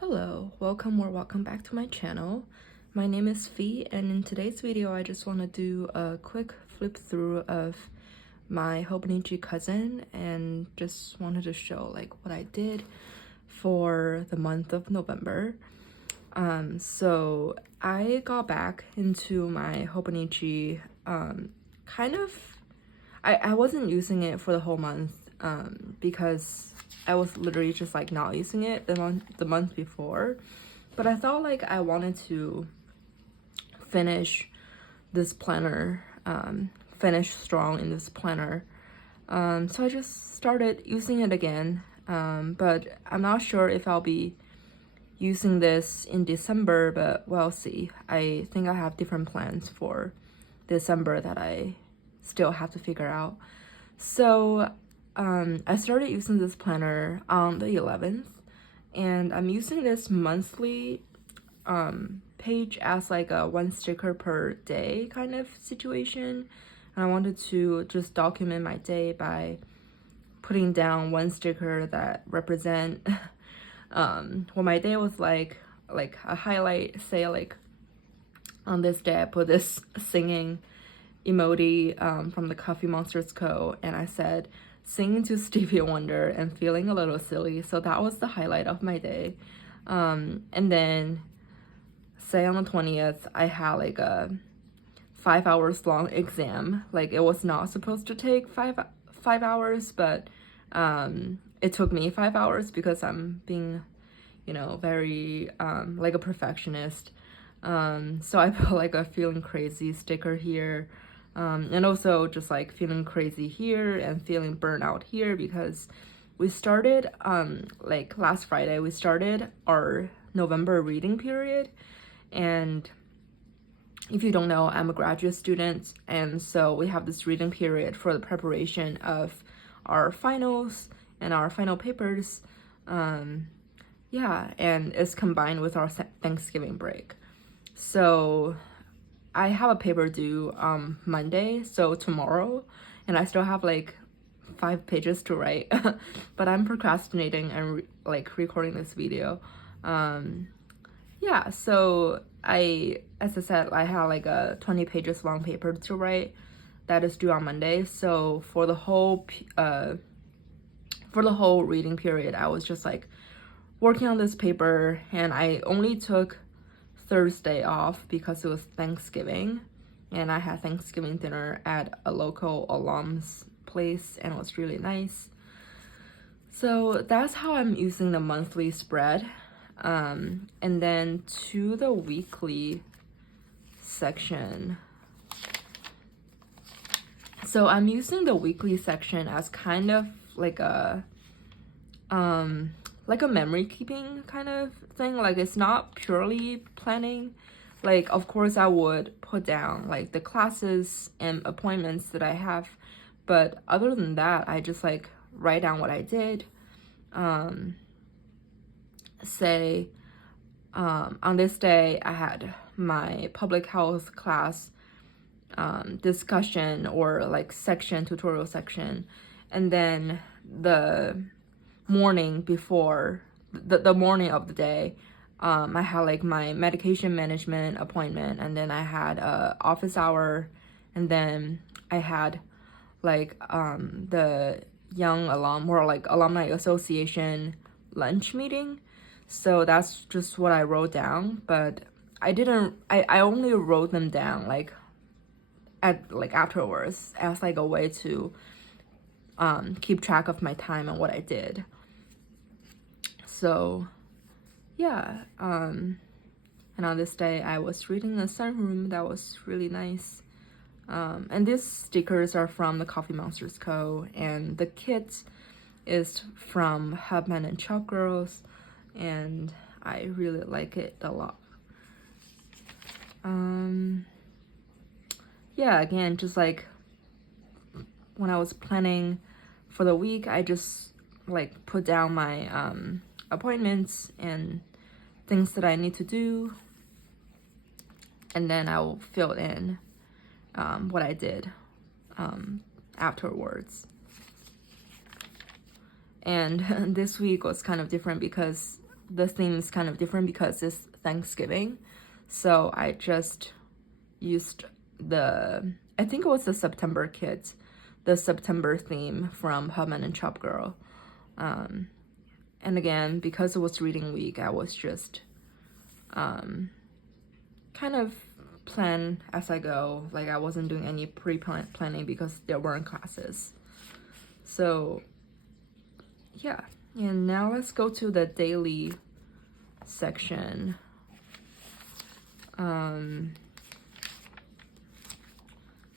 Hello, welcome back to my channel. My name is Fee, and in today's video I just want to do a quick flip through of my Hobonichi Cousin and just wanted to show like what I did for the month of November. So I got back into my Hobonichi I wasn't using it for the whole month because I was literally just like not using it the month before, but I thought like I wanted to finish this planner, finish strong in this planner. So I just started using it again, but I'm not sure if I'll be using this in December, but we'll see. I think I have different plans for December that I still have to figure out. So I started using this planner on the 11th, and I'm using this monthly page as like a one sticker per day kind of situation. And I wanted to just document my day by putting down one sticker that represent what my day was like a highlight. Say like on this day I put this singing emoji from the Coffee Monsters Co. and I said singing to Stevie Wonder and feeling a little silly. So that was the highlight of my day. And then say on the 20th I had like a 5 hours long exam. Like it was not supposed to take five hours, but it took me 5 hours because I'm being, you know, very like a perfectionist. So I put like a feeling crazy sticker here, and also just like feeling crazy here and feeling burnout here, because we started like last Friday we started our November reading period. And if you don't know, I'm a graduate student, and so we have this reading period for the preparation of our finals and our final papers. Yeah, and it's combined with our Thanksgiving break. So I have a paper due Monday, so tomorrow, and I still have like 5 pages to write, but I'm procrastinating and like recording this video. Yeah, so as I said, I have like a 20 pages long paper to write that is due on Monday. So for the whole reading period, I was just like working on this paper, and I only took Thursday off because it was Thanksgiving, and I had Thanksgiving dinner at a local alum's place, and it was really nice. So that's how I'm using the monthly spread. And then to the weekly section. So I'm using the weekly section as kind of like a memory keeping kind of thing. Like it's not purely planning. Like of course I would put down like the classes and appointments that I have, but other than that I just like write down what I did. Say on this day I had my public health class discussion or like section, tutorial section, and then the morning before, the morning of the day, I had like my medication management appointment, and then I had a office hour, and then I had like the young alum or like alumni association lunch meeting. So that's just what I wrote down, but I only wrote them down like afterwards as like a way to keep track of my time and what I did. So yeah, and on this day I was reading the sunroom. That was really nice. And these stickers are from the Coffee Monsters Co. and the kit is from Hubman and Chalk Girls, and I really like it a lot. Yeah, again, just like when I was planning for the week, I just like put down my appointments and things that I need to do, and then I will fill in what I did afterwards. And this week was kind of different because the theme is kind of different because it's Thanksgiving. So I just used I think it was the September kit, the September theme from Hubman and Chop Girl. And again, because it was reading week, I was just kind of plan as I go. Like, I wasn't doing any pre-planning because there weren't classes. So yeah, and now let's go to the daily section.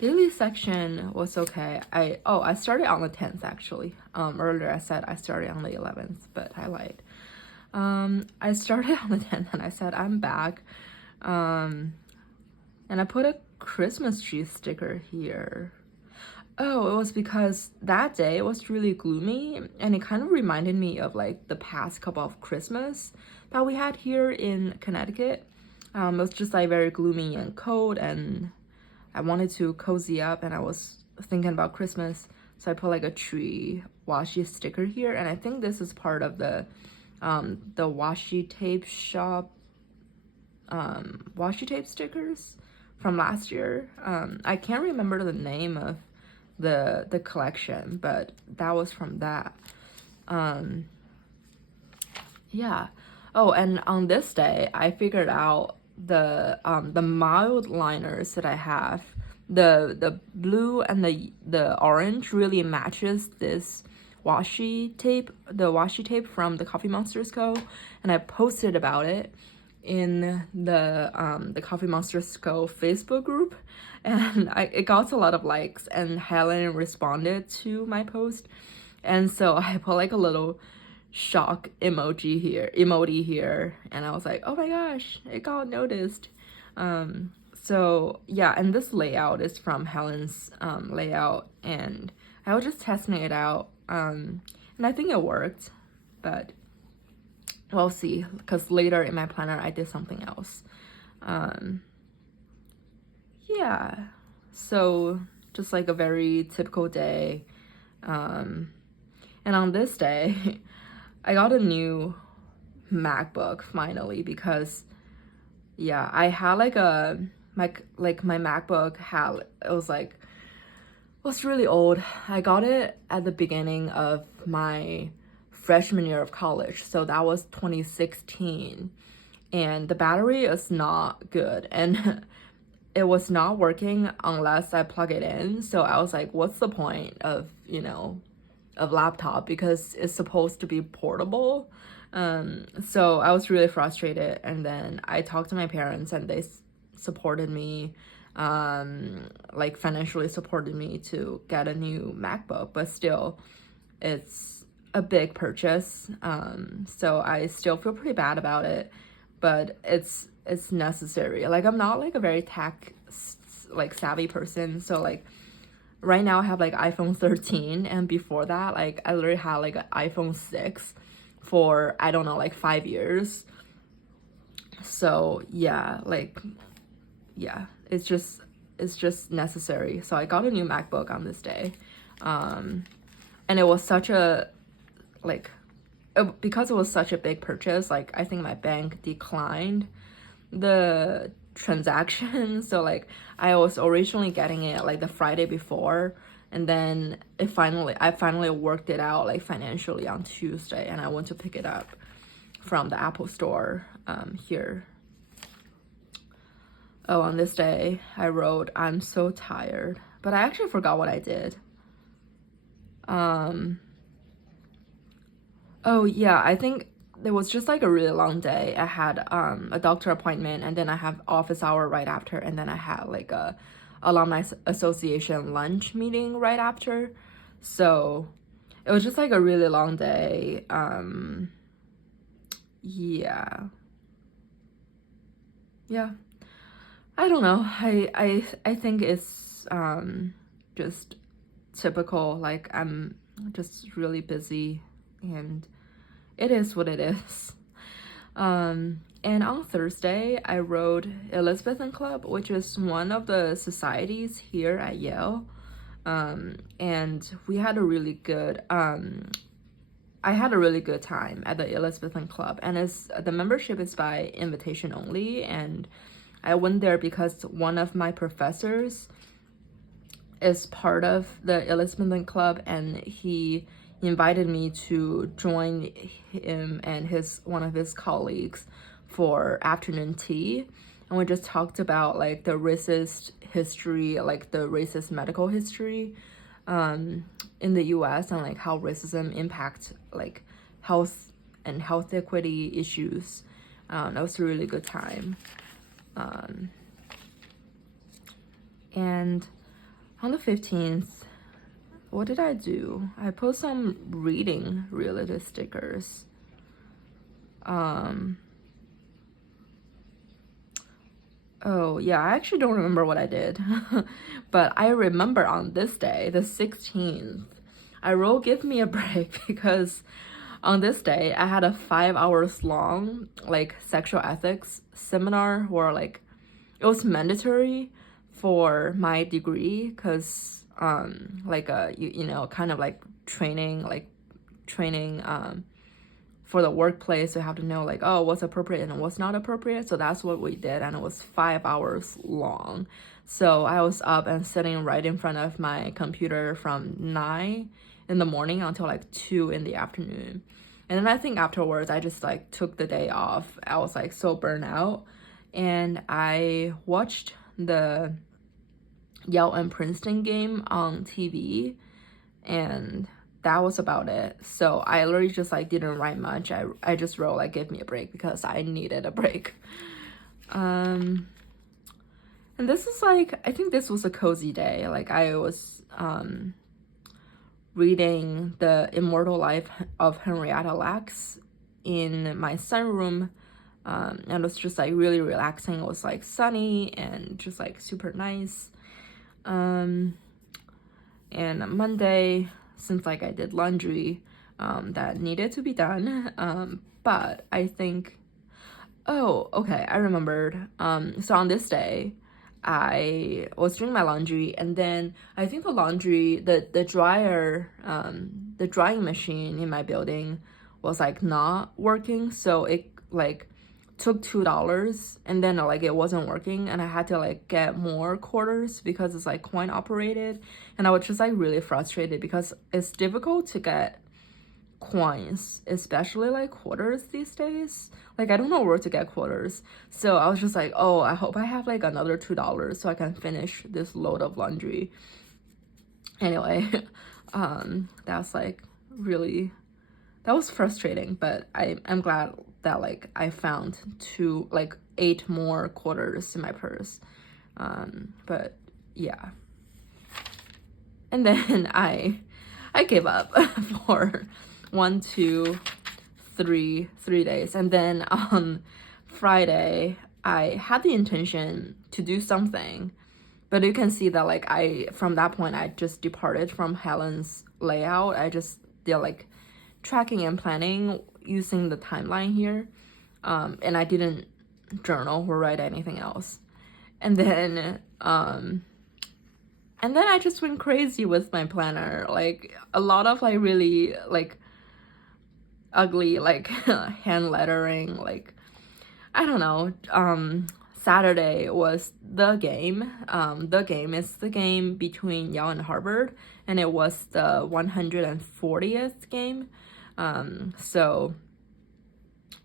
Daily section was okay. I started on the 10th actually. Earlier I said I started on the 11th, but I lied. I started on the 10th and I said I'm back. And I put a Christmas tree sticker here. Oh, it was because that day it was really gloomy and it kind of reminded me of like the past couple of Christmas that we had here in Connecticut. It was just like very gloomy and cold, and I wanted to cozy up and I was thinking about Christmas. So I put like a tree washi sticker here, and I think this is part of the washi tape shop washi tape stickers from last year. I can't remember the name of the collection, but that was from that. Yeah. Oh, and on this day I figured out the mild liners that I have. The blue and the orange really matches this washi tape, the washi tape from the Coffee Monsters Co. And I posted about it in the Coffee Monsters Co. Facebook group, and it got a lot of likes, and Helen responded to my post, and so I put like a little shock emoji here, and I was like, oh my gosh, it got noticed. So yeah, and this layout is from Helen's layout, and I was just testing it out, and I think it worked, but we'll see, because later in my planner I did something else. Yeah, so just like a very typical day. And on this day I got a new MacBook finally, because yeah, I had like my MacBook had, it was really old. I got it at the beginning of my freshman year of college, so that was 2016, and the battery is not good, and it was not working unless I plug it in. So I was like, what's the point of, of laptop, because it's supposed to be portable. So I was really frustrated, and then I talked to my parents and they supported me, like financially supported me to get a new MacBook, but still it's a big purchase. So I still feel pretty bad about it, but it's necessary. Like, I'm not like a very tech like savvy person, so like right now I have like iPhone 13, and before that, like I literally had like an iPhone 6 for, I don't know, like 5 years. So yeah, like, yeah, it's just necessary. So I got a new MacBook on this day, and it was such a, like, because it was such a big purchase, like I think my bank declined the transaction. So like I was originally getting it like the Friday before, and then I finally worked it out like financially on Tuesday, and I went to pick it up from the Apple store here. Oh, on this day I wrote, I'm so tired, but I actually forgot what I did. Oh yeah, I think it was just like a really long day. I had a doctor appointment, and then I have office hour right after, and then I had like a alumni association lunch meeting right after. So it was just like a really long day. Yeah, I don't know. I think it's just typical. Like, I'm just really busy, and it is what it is. And on Thursday, I wrote Elizabethan Club, which is one of the societies here at Yale. And we had a really good I had a really good time at the Elizabethan Club, and the membership is by invitation only, and I went there because one of my professors is part of the Elizabethan Club, and he invited me to join him and one of his colleagues for afternoon tea, and we just talked about like the racist history, like the racist medical history in the US, and like how racism impacts like health and health equity issues. That was a really good time. And on the 15th, what did I do? I put some reading related stickers. Oh yeah, I actually don't remember what I did. But I remember on this day, the 16th, I wrote "Give me a break" because on this day I had a 5 hours long like sexual ethics seminar where like it was mandatory for my degree, because like you know, kind of like training for the workplace. You have to know like, oh, what's appropriate and what's not appropriate. So that's what we did, and it was 5 hours long. So I was up and sitting right in front of my computer from 9 in the morning until like 2 in the afternoon. And then I think afterwards I just like took the day off. I was like so burnt out, and I watched the Yale and Princeton game on TV, and that was about it. So I literally just like didn't write much. I just wrote like "Give me a break" because I needed a break. And this is like, I think this was a cozy day. Like I was reading The Immortal Life of Henrietta Lacks in my sunroom, and it was just like really relaxing. It was like sunny and just like super nice. And Monday, since like I did laundry that needed to be done, but I think, oh okay, I remembered. So on this day I was doing my laundry, and then I think the dryer, the drying machine in my building was like not working, so it like took $2, and then like it wasn't working, and I had to like get more quarters because it's like coin operated, and I was just like really frustrated because it's difficult to get coins, especially like quarters these days. Like I don't know where to get quarters, so I was just like, oh, I hope I have like another $2 so I can finish this load of laundry. Anyway, that's like really, that was frustrating, but I'm glad that like I found 8 more quarters in my purse. But yeah, and then I gave up for 1, 2, 3 days, and then on Friday I had the intention to do something, but you can see that like from that point I just departed from Helen's layout. I just did like tracking and planning using the timeline here, and I didn't journal or write anything else. And then I just went crazy with my planner, like a lot of like really like ugly like hand lettering, like I don't know. Saturday was the game. The game is the game between Yale and Harvard, and it was the 140th game. So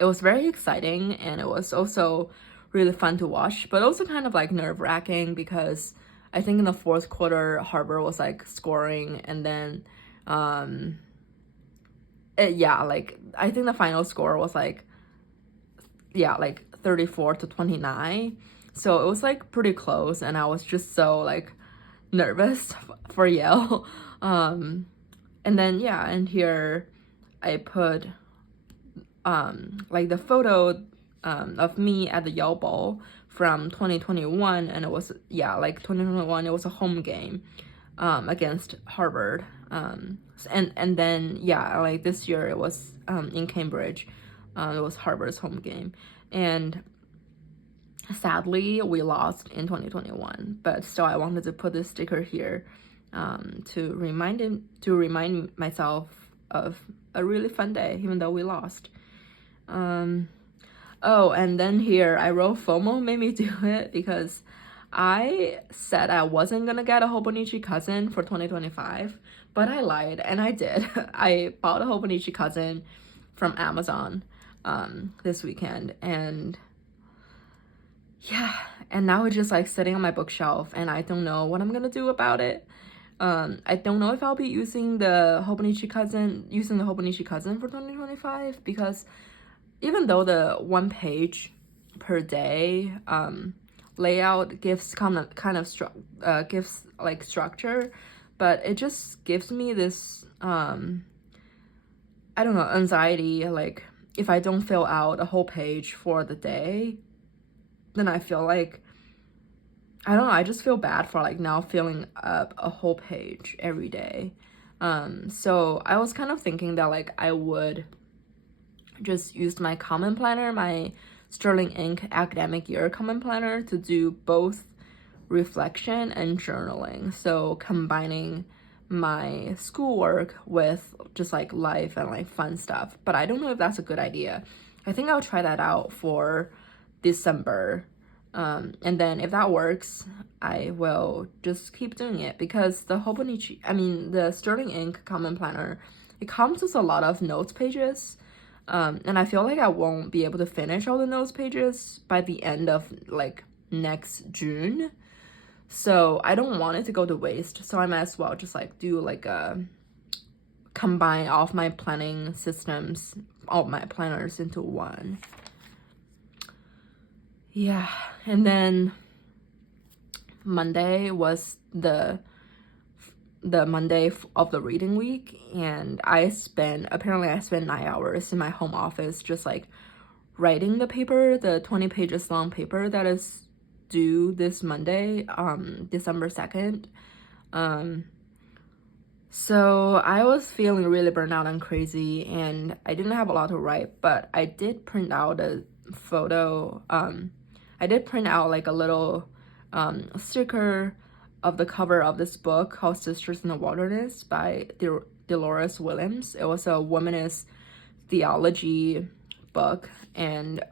it was very exciting, and it was also really fun to watch, but also kind of like nerve-wracking because I think in the 4th quarter Harvard was like scoring, and then like I think the final score was like 34-29, so it was like pretty close, and I was just so like nervous for Yale. And then and here I put like the photo of me at the Yale Bowl from 2021, and it was 2021 it was a home game against Harvard, and then like this year it was in Cambridge. It was Harvard's home game, and sadly we lost in 2021, but still I wanted to put this sticker here to remind myself of a really fun day, even though we lost. Oh, and then here I wrote FOMO made me do it because I said I wasn't gonna get a Hobonichi Cousin for 2025, but I lied and I did. I bought a Hobonichi Cousin from Amazon this weekend, and yeah, and now it's just like sitting on my bookshelf and I don't know what I'm gonna do about it. I don't know if I'll be using the Hobonichi Cousin for 2025, because even though the 1 page per day layout gives gives like structure, but it just gives me this I don't know, anxiety. Like if I don't fill out a whole page for the day, then I feel like, I don't know, I just feel bad for like now filling up a whole page every day. So I was kind of thinking that like I would just use my common planner, my Sterling Ink academic year common planner, to do both reflection and journaling. So combining my schoolwork with just like life and like fun stuff. But I don't know if that's a good idea. I think I'll try that out for December. And then if that works, I will just keep doing it, because the Sterling Ink common planner, it comes with a lot of notes pages. And I feel like I won't be able to finish all the notes pages by the end of like next June. So I don't want it to go to waste. So I might as well just like do like combine all of my planning systems, all my planners into one. Yeah, and then Monday was the Monday of the reading week, and I spent 9 hours in my home office just like writing the paper, the 20 pages long paper that is due this Monday, December 2nd. So I was feeling really burnt out and crazy, and I didn't have a lot to write, but I did print out a photo. I did print out like a little sticker of the cover of this book called Sisters in the Wilderness by Dolores Williams. It was a womanist theology book, and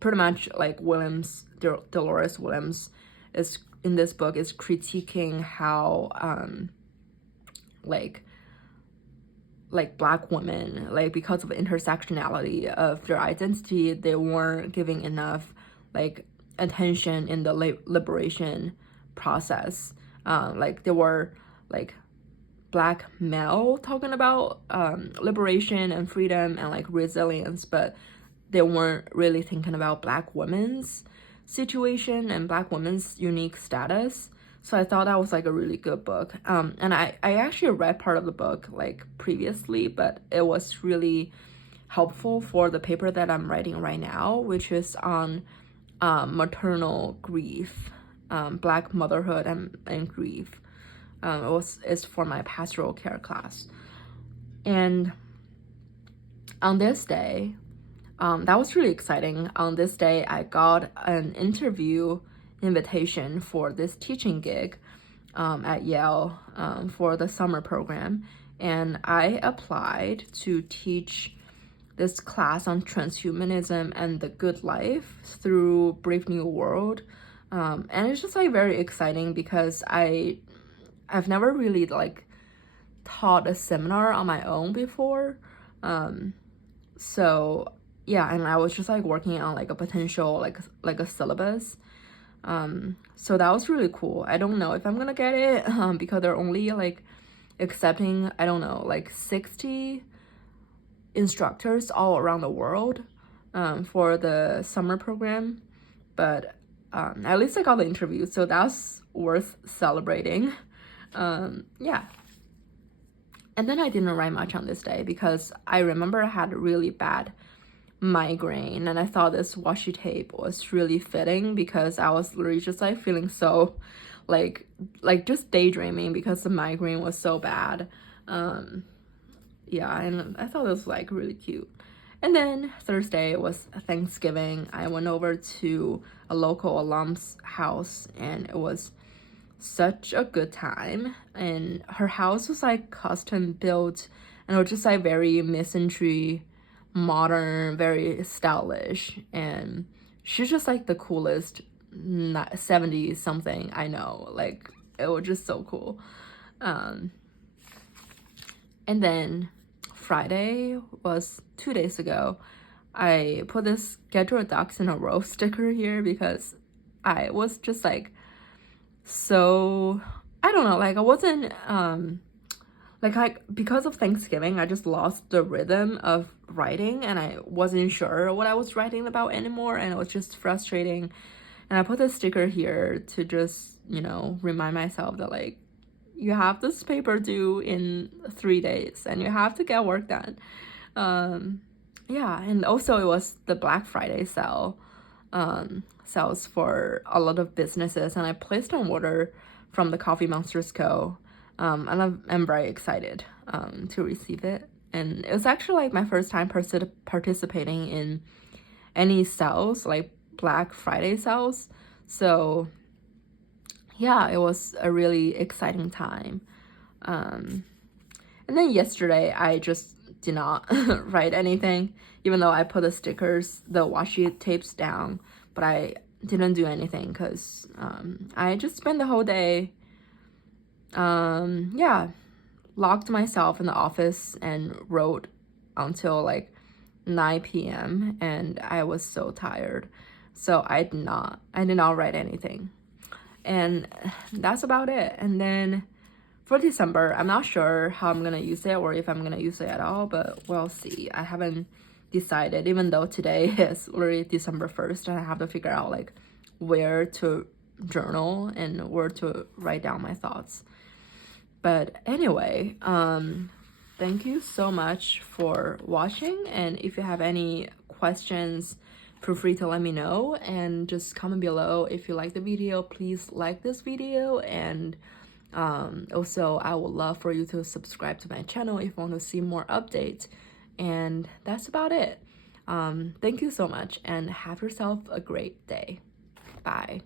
pretty much like Dolores Williams is in this book is critiquing how like Black women, like because of intersectionality of their identity, they weren't giving enough like attention in the liberation process. Like there were like Black male talking about liberation and freedom and like resilience, but they weren't really thinking about Black women's situation and Black women's unique status. So I thought that was like a really good book. And I actually read part of the book like previously, but it was really helpful for the paper that I'm writing right now, which is on maternal grief, Black motherhood and grief. It's for my pastoral care class. And on this day, that was really exciting. On this day, I got an interview invitation for this teaching gig at Yale for the summer program. And I applied to teach this class on transhumanism and the good life through Brave New World. And it's just like very exciting because I've never really like taught a seminar on my own before. So yeah, and I was just like working on like a potential like a syllabus. So that was really cool. I don't know if I'm gonna get it because they're only like accepting, I don't know, like 60 instructors all around the world for the summer program. But at least I got the interview, so that's worth celebrating. Yeah. And then I didn't write much on this day because I remember I had a really bad migraine, and I thought this washi tape was really fitting because I was literally just like feeling so like just daydreaming because the migraine was so bad. Yeah, and I thought it was like really cute. And then Thursday was Thanksgiving. I went over to a local alum's house, and it was such a good time. And her house was like custom built and it was just like very mid-century, modern, very stylish, and she's just like the coolest 70 something I know. Like, it was just so cool. And then Friday was 2 days ago. I put this "Get Your Ducks in a Row" sticker here because I was just like, so I don't know, like I wasn't because of Thanksgiving, I just lost the rhythm of writing, and I wasn't sure what I was writing about anymore, and it was just frustrating. And I put this sticker here to just, you know, remind myself that like, you have this paper due in 3 days and you have to get work done. Yeah, and also it was the Black Friday sale, sales for a lot of businesses, and I placed an order from the Coffee Monsters Co. And I'm very excited to receive it. And it was actually like my first time participating in any sales, like Black Friday sales. So yeah, it was a really exciting time. And then yesterday I just did not write anything, even though I put the stickers, the washi tapes down, but I didn't do anything because I just spent the whole day yeah, locked myself in the office and wrote until like 9 p.m. and I was so tired, so I did not write anything. And that's about it. And then for December, I'm not sure how I'm gonna use it or if I'm gonna use it at all, but we'll see. I haven't decided, even though today is already December 1st and I have to figure out like where to journal and where to write down my thoughts. But anyway, thank you so much for watching, and if you have any questions, feel free to let me know and just comment below. If you like the video, please like this video, and also I would love for you to subscribe to my channel if you want to see more updates. And that's about it. Thank you so much and have yourself a great day. Bye.